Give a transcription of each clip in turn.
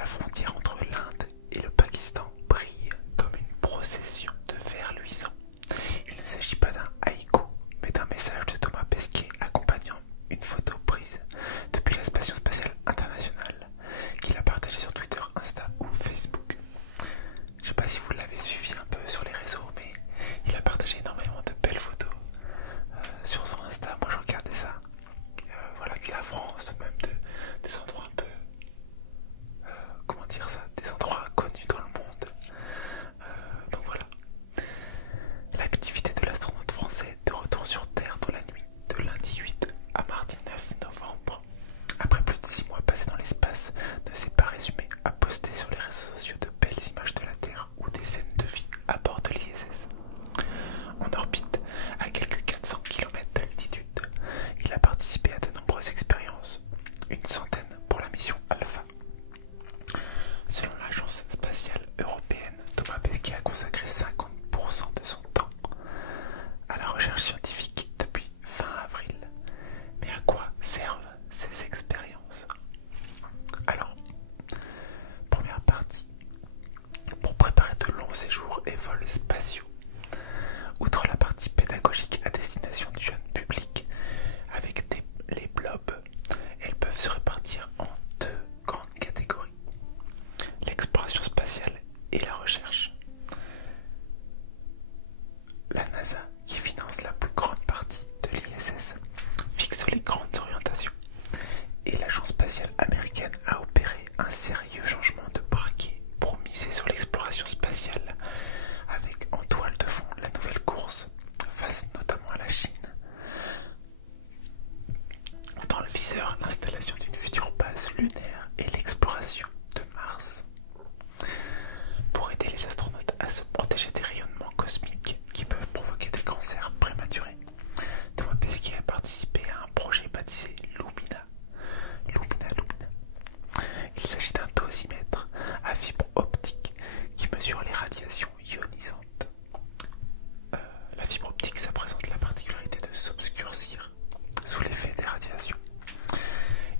La frontière entre l'Inde et le Pakistan brille comme une procession de verre luisant. Il ne s'agit pas d'un haïku, mais d'un message de Thomas Pesquet accompagnant une photo prise depuis la Station Spatiale Internationale qu'il a partagée sur Twitter, Insta ou Facebook. Je sais pas si vous l'avez suivi un peu sur les réseaux, mais il a partagé énormément de belles photos sur son Insta. Moi je regardais ça. Voilà, de la France, même des endroits un peu, comment dire ça, des endroits connus dans le monde. Donc voilà. L'activité de l'astronaute français de retour sur Terre dans la nuit de lundi 8 à mardi 9 novembre, après plus de 6 mois passés dans l'espace, ne s'est pas résumée à poster sur les réseaux sociaux de belles images de la Terre ou des scènes de vie à bord de l'ISS. En orbite, à quelques 400 km d'altitude, il a participé à de nombreuses expériences, une centaine pour la mission Alpha. Selon l'Agence spatiale européenne, Thomas Pesquet a consacré 50% de son temps à la recherche scientifique depuis fin avril. Mais à quoi servent ces expériences? Alors, première partie, pour préparer de longs séjours et vols spatiaux. Outre la partie pédagogique à destination du jeune public, avec les blobs, elles peuvent se répartir en deux grandes catégories: l'exploration spatiale et la recherche. La NASA, qui finance la plus grande partie de l'ISS, fixe les grandes orientations, et l'Agence spatiale américaine a opéré un sérieux changement de braquet pour miser sur l'exploration spatiale, avec en toile de fond la nouvelle course, face notamment à la Chine. Dans le viseur, l'installation d'une future base lunaire et l'exploration de Mars. Pour aider les astronautes à se protéger des rayonnements cosmiques qui peuvent provoquer des cancers prématurés, Thomas Pesquet a participé à un projet baptisé Lumina. Il s'agit d'un dosimètre à fibre optique qui mesure les radiations ionisantes. La fibre optique, ça présente la particularité de s'obscurcir sous l'effet des radiations.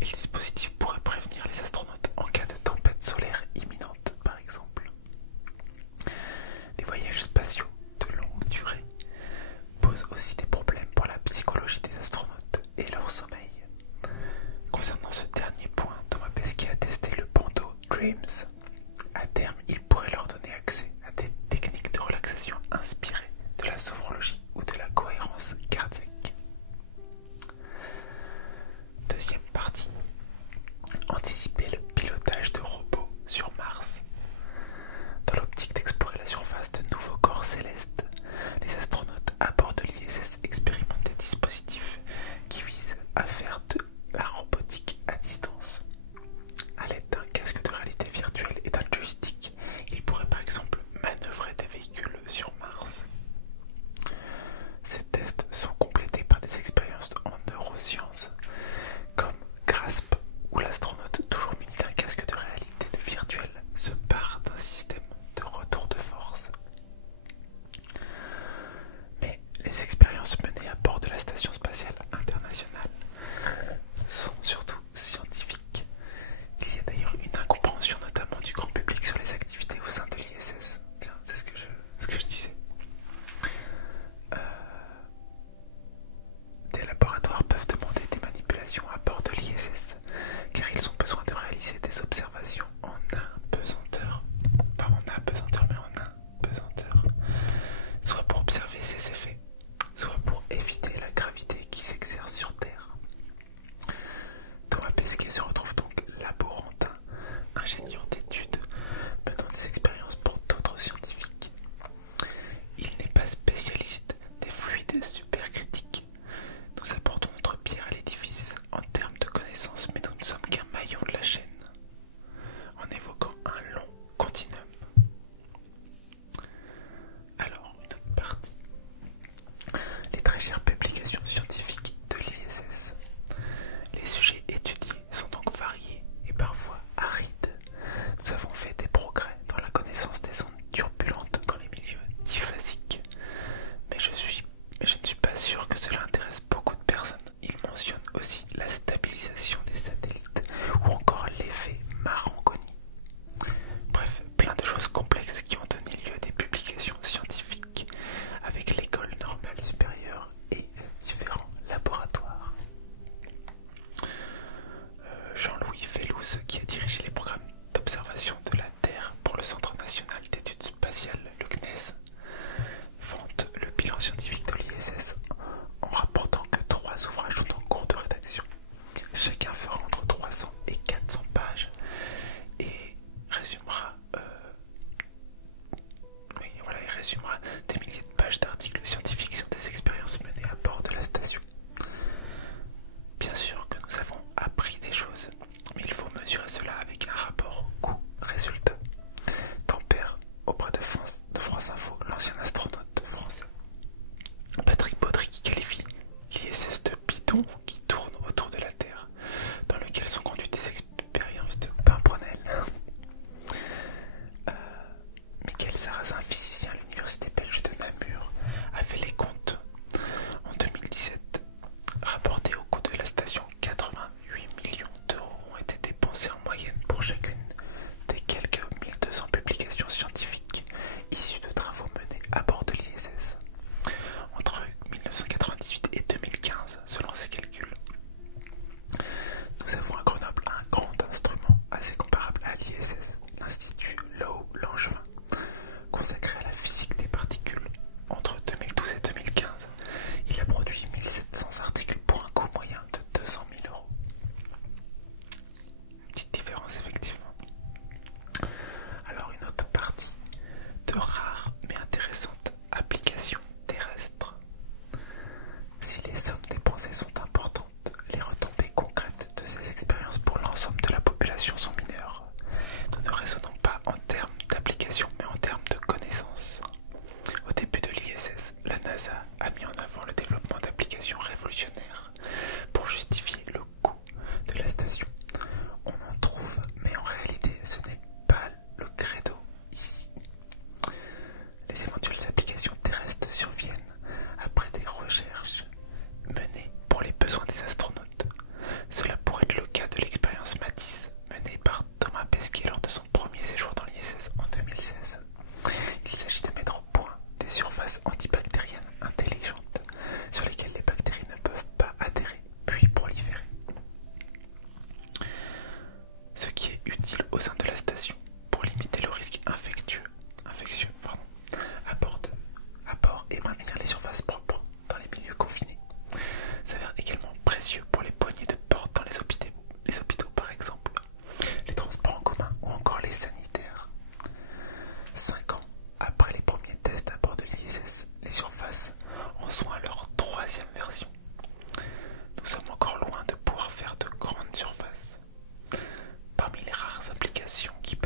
Et le dispositif pourrait prévenir les astronautes en cas de tempête solaire imminente, par exemple. Les voyages spatiaux de longue durée posent aussi des problèmes pour la psychologie des astronautes et leur sommeil. Concernant ce dernier point, Thomas Pesquet a testé le bandeau Dreams. À terme, il pourrait leur donner accès à des techniques de relaxation inspirées de la sophrologie ou de la cohérence cardiaque. Deuxième partie. Anticiper le pilotage de robots sur Mars. Dans l'optique d'explorer la surface de nouveaux corps célestes, les astronautes à bord de l'ISS expérimentent des dispositifs qui visent à faire de la robotique à distance. À l'aide d'un casque de réalité virtuelle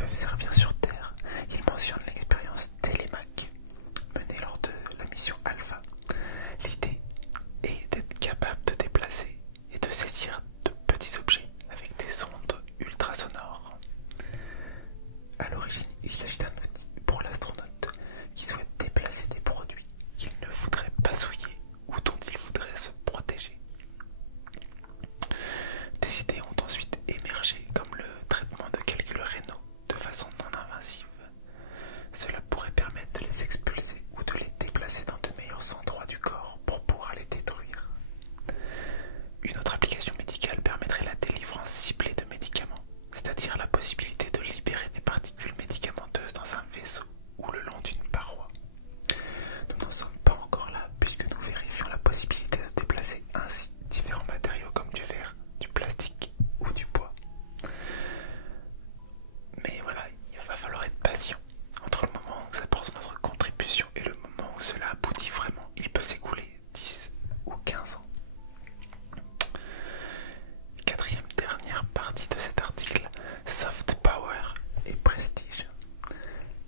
peuvent servir sur Terre. Il mentionne l'expérience Télémac menée lors de la mission Alpha. L'idée est d'être capable de déplacer et de saisir de petits objets avec des ondes ultrasonores. À l'origine, il s'agit d'un outil pour l'astronaute qui souhaite déplacer des produits qu'il ne voudrait pas souiller ou dont il voudrait se protéger. Des idées ont ensuite émergé comme le traitement de calculs rénaux de façon non invasive. Cela pourrait permettre de les expulser ou de les déplacer dans de meilleurs endroits du corps pour pouvoir les détruire. Une autre application médicale permettrait la délivrance ciblée de médicaments, c'est-à-dire la possibilité de libérer des particules médicamenteuses dans un vaisseau ou le long d'une paroi. Nous n'en sommes pas encore là puisque nous vérifions la possibilité de déplacer ainsi différents matériaux comme du verre, du plastique ou du bois. Mais voilà, il va falloir être patient. Entre le moment où nous apportons notre contribution et le moment où cela aboutit vraiment, il peut s'écouler 10 ou 15 ans. Quatrième dernière partie de cet article, Soft Power et Prestige.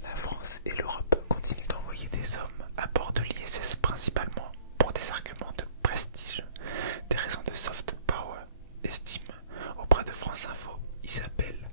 La France et l'Europe continuent d'envoyer des hommes à bord de l'ISS principalement pour des arguments de prestige. Des raisons de soft power, estime auprès de France Info Isabelle